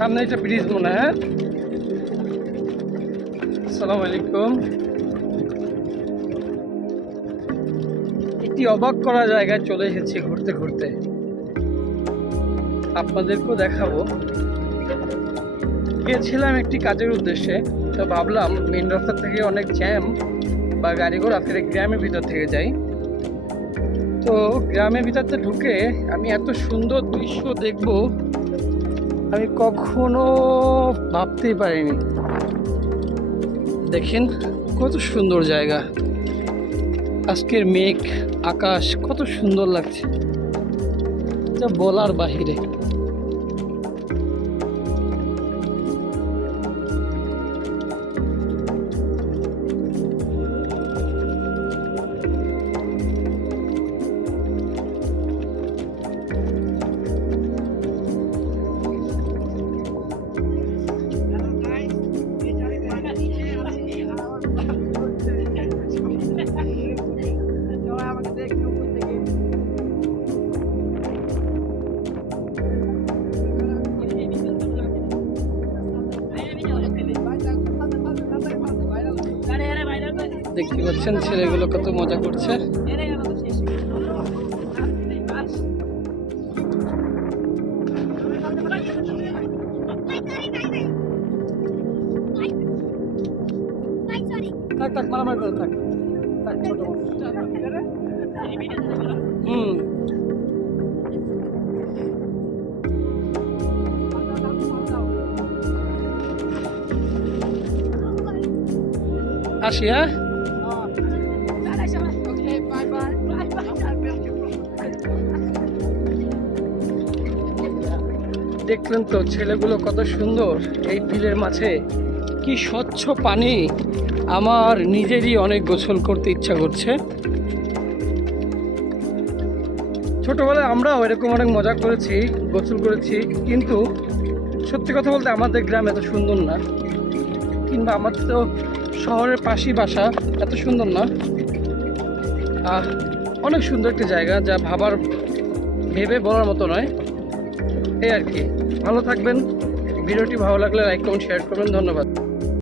সামনে একটা ব্রিজ মনে হয়। আসসালামু আলাইকুম। একটি অবাক করা জায়গায় চলে এসেছি ঘুরতে ঘুরতে, আপনাদেরকেও দেখাবো। গিয়েছিলাম একটি কাজের উদ্দেশ্যে, তো ভাবলাম মেন রাস্তা থেকে অনেক জ্যাম বা গাড়ি ঘোড়া ফিরে গ্রামের ভিতর থেকে যাই। তো গ্রামের ভিতরতে ঢুকে আমি এত সুন্দর দৃশ্য দেখব আমি কখনো ভাবতেই পারিনি। দেখেন কত সুন্দর জায়গা, আজকের মেঘ আকাশ কত সুন্দর লাগছে, যা বলার বাহিরে। দেখতে পাচ্ছেন ছেলেগুলো কত মজা করছে। থাক থাক মারামারি করে থাক থাক ছোট আসি। হ্যাঁ, দেখলেন তো ছেলেগুলো কত সুন্দর। এই বিলের মাঝে কি স্বচ্ছ পানি, আমার নিজেরই অনেক গোসল করতে ইচ্ছা করছে। ছোটবেলায় আমরাও এরকম অনেক মজা করেছি, গোসল করেছি, কিন্তু সত্যি কথা বলতে আমাদের গ্রাম এত সুন্দর না, কিংবা আমাদের তো শহরের পাশেই বাসা, এত সুন্দর না। অনেক সুন্দর একটা জায়গা, যা ভেবে বলার মতো নয়। এই আর কি। ভালো থাকবেন। ভিডিওটি ভালো লাগলে লাইক কমেন্ট শেয়ার করবেন। ধন্যবাদ।